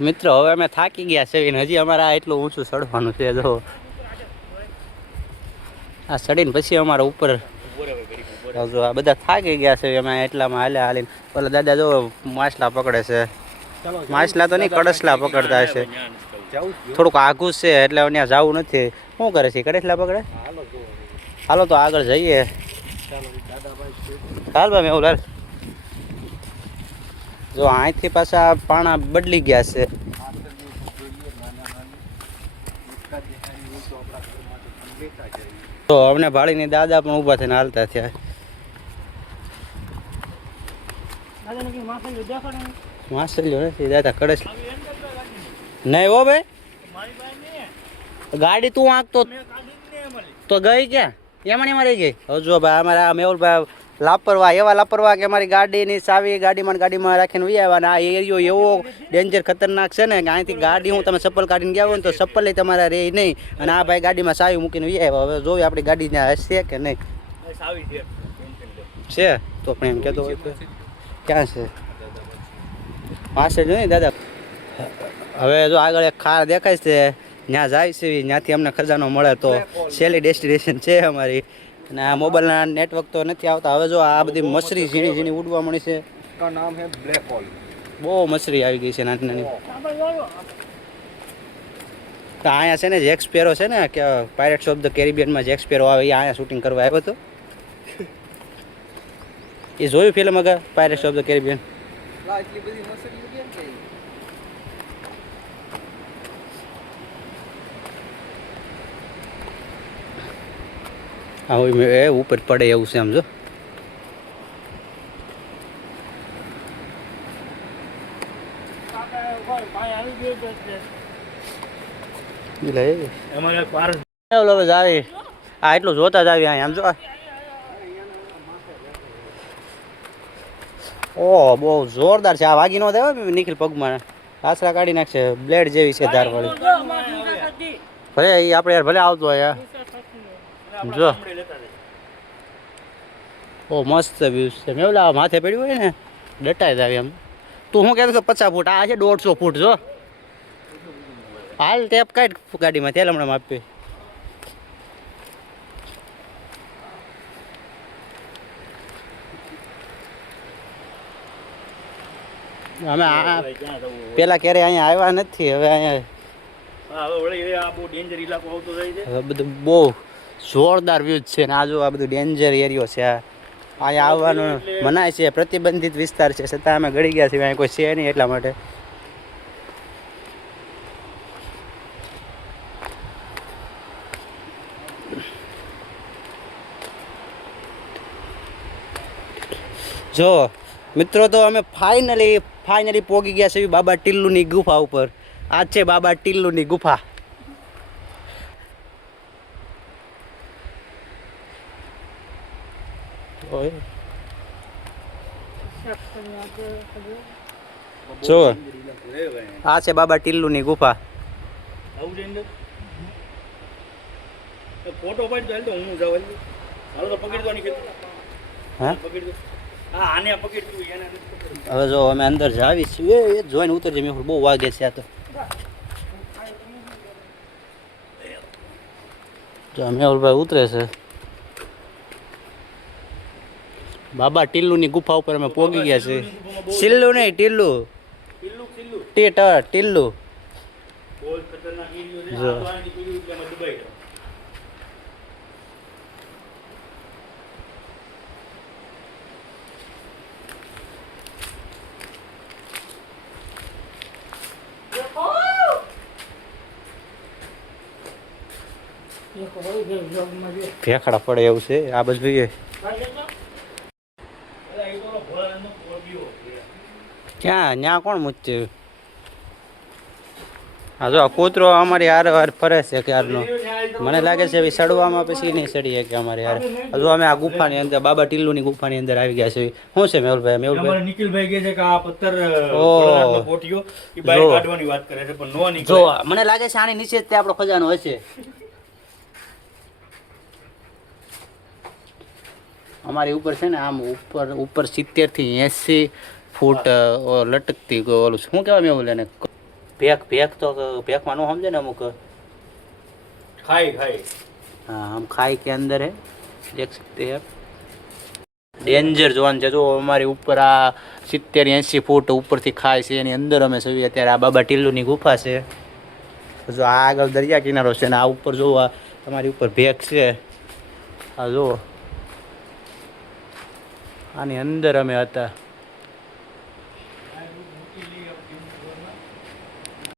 મિત્રો હવે અમે થાકી ગયા છે ને હજી અમારે આ એટલું ઊંચું ચડવાનું છે. જો આ ચડીને પછી અમારા ઉપર જો આ બધા થાકી ગયા છે. અમે એટલામાં હાલીને ઓલા દાદા જો માછલા પકડે છે. માછલા તો નહીં, કડસલા પકડતા હશે. થોડુંક આઘું છે એટલે ત્યાં જવું નથી. શું કરે છે, કડસલા પકડે? હાલો તો આગળ જઈએ. હાલ ભાઈ એવું લાલ. જો અહીંથી પાછા પાણા બદલી ગયા છે. તો અમને ભાળીને દાદા પણ ઊભા થઈને હાલતા થયા. માછલીઓ નથી દાદા, કડસ નહીં હો ભાઈ. ગાડી તું આંકતો તો ગઈ ક્યાં? એમાં રહી ગઈ. હવે જો ભાઈ અમારા મેહુલભાઈ લાપરવાહ, એવા લાપરવાહ કે અમારી ગાડીની ચાવી ગાડીમાં રાખીને વહી આવ્યા. આ એરિયો એવો ડેન્જર ખતરનાક છે ને કે અહીંથી ગાડી હું તમે ચપ્પલ કાઢીને ગયા હોય ને તો ચપ્પલ તમારા રહે નહીં. અને આ ભાઈ ગાડીમાં ચાવી મૂકીને વહી આવ્યા. હવે જોઈએ આપણી ગાડી ત્યાં હશે કે નહીં. છે તો પણ એમ કહેતો હોય તો ક્યાં છે? પાસે જ નહીં દાદા. હવે જો આગળ એક ખાર દેખાય છે, ત્યાં જાય છે. ત્યાંથી અમને ખજાનો મળે તો છેલ્લી ડેસ્ટિનેશન છે અમારી. અને આ મોબાઈલના નેટવર્ક તો નથી આવતા. હવે જો આ બધી મછરી ઝીણી ઉડવા મળી છે. નામ છે બ્લેક હોલ. બહુ મછરી આવી ગઈ છે નાની નાની. તો અહીંયા છે ને જેક સ્પેરો છે ને કે પાયરેટ્સ ઓફ ધ કેરિબિયનમાં જેક સ્પેરો આવે, એ અહીંયા શૂટિંગ કરવા આવ્યો હતો. એ જોયું ફિલ્મ આગળ પાયરેટ્સ ઓફ ધ કેરિબિયન? હા એ ઉપર પડે એવું છે. આમ જો આવી આ એટલું જોતા જ આવી આમ જો. ઓહ બહુ જોરદાર છે. આ વાગી નો દેવા નિખિલ પગમાં આસરા કાઢી નાખશે. બ્લેડ જેવી છે ધારવાળી. ભલે એ આપણે યાર ભલે આવતો હોય જો. ઓ મસ્ત વ્યૂ છે. મેં ઓલા માથે પડ્યું હોય ને ડટાઈ જ આવી આમ. તું શું કહેતો 50 ફૂટ, આ છે 150 ફૂટ. જો હાલ ટેપ કાઢ ગાડીમાં તેલ હમણાં આપી. અમે પેલા ક્યારે અહીંયા આવ્યા નથી. હવે અહીંયા બધું બહુ જોરદાર વ્યૂ છે ને. આ જો આ બધું ડેન્જર એરિયો છે. અહીંયા આવવાનું મનાય છે, પ્રતિબંધિત વિસ્તાર છે. છતાં અમે ગળી ગયા છીએ. અહીંયા કોઈ છે નહીં એટલા માટે. જો મિત્રો તો અમે ફાઇનલી પોગી ગયા છે બાબા ટિલ્લુની ગુફા ઉપર. આ છે બાબા ટિલ્લુની ગુફા. જો આ છે બાબા ટિલ્લુની ગુફા. ફોટો પાડી તો હું જાવ. હાલો તો પકડી દો ની. હા હવે જો અમે અંદર જાવી છીએ. એ જોઈને ઉતરજે. મેં બહુ વાગે છે. આ તો જો મેહુલભાઈ ઉતરે છે. બાબા ટિલ્લુની ગુફા ઉપર અમે પોગી ગયા છે. સિલ્લુ નહીં ટિલ્લુ. ટિલ્લુ જો ફેંકડા પડે એવું છે આ બધું. ક્યાં ત્યાં કોણ મૂકશે? હા જો કૂતરો અમારી હાર ફરે છે ક્યારનો. મને લાગે છે સડવામાં પછી નહીં સડીએ કે અમારે હાર. હજુ અમે આ ગુફાની અંદર બાબા ટિલ્લુની ગુફાની અંદર આવી ગયા છે. શું છે મેહુલભાઈ? નિખિલભાઈ કહે છે કે આ પથ્થર પોટીઓ એ બહાર કાઢવાની વાત કરે છે પણ નો નીકળે. જો મને લાગે છે આની નીચે જ તે આપણો ખજાનો હશે. અમારી ઉપર છે ને આમ ઉપર 70 થી 80 ફૂટ લટકતી ઓલું શું કહેવાય મેં એને ભેખ તો ભેખમાં નો સમજે ને અમુક खाई हाँ हम खाई के अंदर है देख सकते हैं डेंजर जोन છે જો અમારી ઉપર આ 70-80 ફૂટ ઉપરથી ખાય છે એની અંદર અમે સવી અત્યારે આ બાબા ટીલ્લુની ગુફા છે જો આ આગળ દરિયા કિનારો છે ને આ ઉપર જો આ તમારી ઉપર ભેખ છે આ જો આની અંદર અમે હતા